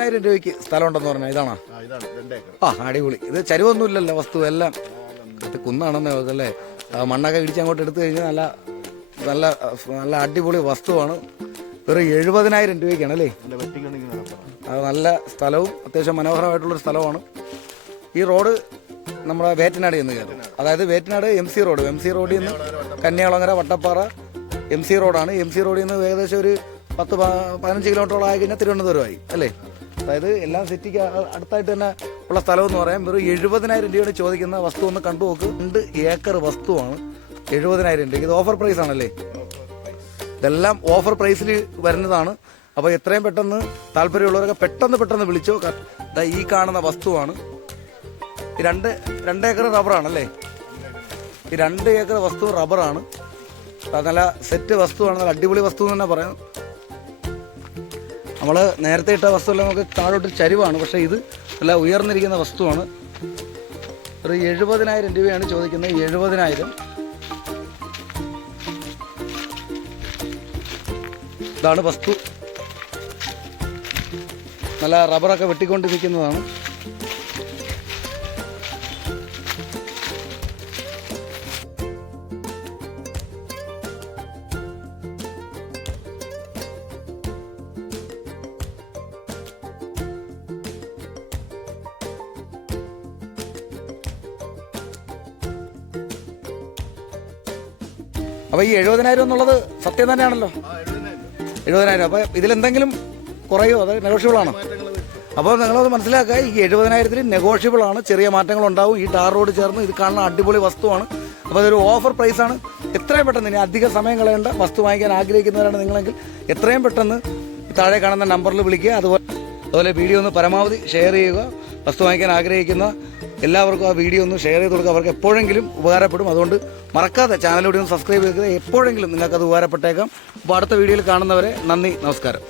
70,000 രൂപയ്ക്ക് സ്ഥലം ഉണ്ടെന്ന് പറഞ്ഞാൽ ഇതാണോ? അടിപൊളി. ഇത് ചരിവൊന്നുമില്ലല്ലോ, വസ്തു എല്ലാം ഇത് കുന്നാണെന്നേ അല്ലേ. മണ്ണൊക്കെ ഇടിച്ച് അങ്ങോട്ട് എടുത്തു കഴിഞ്ഞാൽ നല്ല നല്ല നല്ല അടിപൊളി വസ്തുവാണ്. വെറും 70,000 രൂപയ്ക്കാണ് അല്ലേ. അത് നല്ല സ്ഥലവും അത്യാവശ്യം മനോഹരമായിട്ടുള്ളൊരു സ്ഥലമാണ്. ഈ റോഡ് നമ്മുടെ വേറ്റനാട് എന്ന് കയറും. അതായത് വേറ്റനാട് MC റോഡ്, MC റോഡിൽ നിന്ന് കന്യാകുളങ്ങര വട്ടപ്പാറ MC റോഡാണ്. MC റോഡിൽ നിന്ന് ഏകദേശം ഒരു 10-15 കിലോമീറ്ററോളം ആയി കഴിഞ്ഞാൽ തിരുവനന്തപുരമായി അല്ലേ. അതായത് എല്ലാം സിറ്റിക്ക് അടുത്തായിട്ട് തന്നെ ഉള്ള സ്ഥലം എന്ന് പറയാം. വെറും 70,000 രൂപയാണ് ചോദിക്കുന്ന വസ്തു. ഒന്ന് കണ്ടു നോക്ക്. 2 ഏക്കർ വസ്തുവാണ്. 70,000 രൂപയ്ക്ക്. ഇത് ഓഫർ പ്രൈസ് ആണല്ലേ. ഇതെല്ലാം ഓഫർ പ്രൈസിൽ വരുന്നതാണ്. അപ്പോൾ എത്രയും പെട്ടെന്ന് താല്പര്യമുള്ളവരൊക്കെ പെട്ടെന്ന് വിളിച്ചോ. ഈ കാണുന്ന വസ്തുവാണ്. ഈ 2 ഏക്കർ റബ്ബറാണല്ലേ. ഈ 2 ഏക്കർ വസ്തു റബ്ബറാണ്. നല്ല സെറ്റ് വസ്തുവാണ്. നല്ല അടിപൊളി വസ്തു എന്ന് തന്നെ പറയാം. നമ്മൾ നേരത്തെ ഇട്ട വസ്തുവെല്ലാം നമുക്ക് താഴോട്ട് ചരിവാണ്. പക്ഷേ ഇത് നല്ല ഉയർന്നിരിക്കുന്ന വസ്തുവാണ്. ഒരു 70,000 രൂപയാണ് ചോദിക്കുന്നത്. 70,000. ഇതാണ് വസ്തു. നല്ല റബ്ബറൊക്കെ വെട്ടിക്കൊണ്ട് നിൽക്കുന്നതാണ്. അപ്പോൾ ഈ 70,000 എന്നുള്ളത് സത്യം തന്നെയാണല്ലോ. 70,000. അപ്പോൾ ഇതിലെന്തെങ്കിലും കുറയോ? അത് നെഗോഷ്യബിൾ ആണോ? അപ്പോൾ നിങ്ങളത് മനസ്സിലാക്കുക. ഈ 70,000 നെഗോഷ്യബിൾ ആണ്. ചെറിയ മാറ്റങ്ങളുണ്ടാവും. ഈ ടാർ റോഡ് ചേർന്ന് ഇത് കാണുന്ന അടിപൊളി വസ്തുവാണ്. അപ്പോൾ അതൊരു ഓഫർ പ്രൈസാണ്. എത്രയും പെട്ടെന്ന്, ഇനി അധിക സമയം കളയേണ്ട, വസ്തു വാങ്ങിക്കാൻ ആഗ്രഹിക്കുന്നവരാണ് നിങ്ങളെങ്കിൽ എത്രയും പെട്ടെന്ന് താഴെ കാണുന്ന നമ്പറിൽ വിളിക്കുക. അതുപോലെ വീഡിയോ ഒന്ന് പരമാവധി ഷെയർ ചെയ്യുക. വസ്തു വാങ്ങിക്കാൻ ആഗ്രഹിക്കുന്ന എല്ലാവർക്കും ആ വീഡിയോ ഒന്ന് ഷെയർ ചെയ്ത് കൊടുക്കുക. അവർക്ക് എപ്പോഴെങ്കിലും ഉപകാരപ്പെടും. അതുകൊണ്ട് മറക്കാതെ ചാനലിലൂടെ ഒന്ന് സബ്സ്ക്രൈബ് ചെയ്ത് എപ്പോഴെങ്കിലും നിങ്ങൾക്കത് ഉപകാരപ്പെട്ടേക്കാം. അപ്പോൾ അടുത്ത വീഡിയോയിൽ കാണുന്നവരെ നന്ദി, നമസ്കാരം.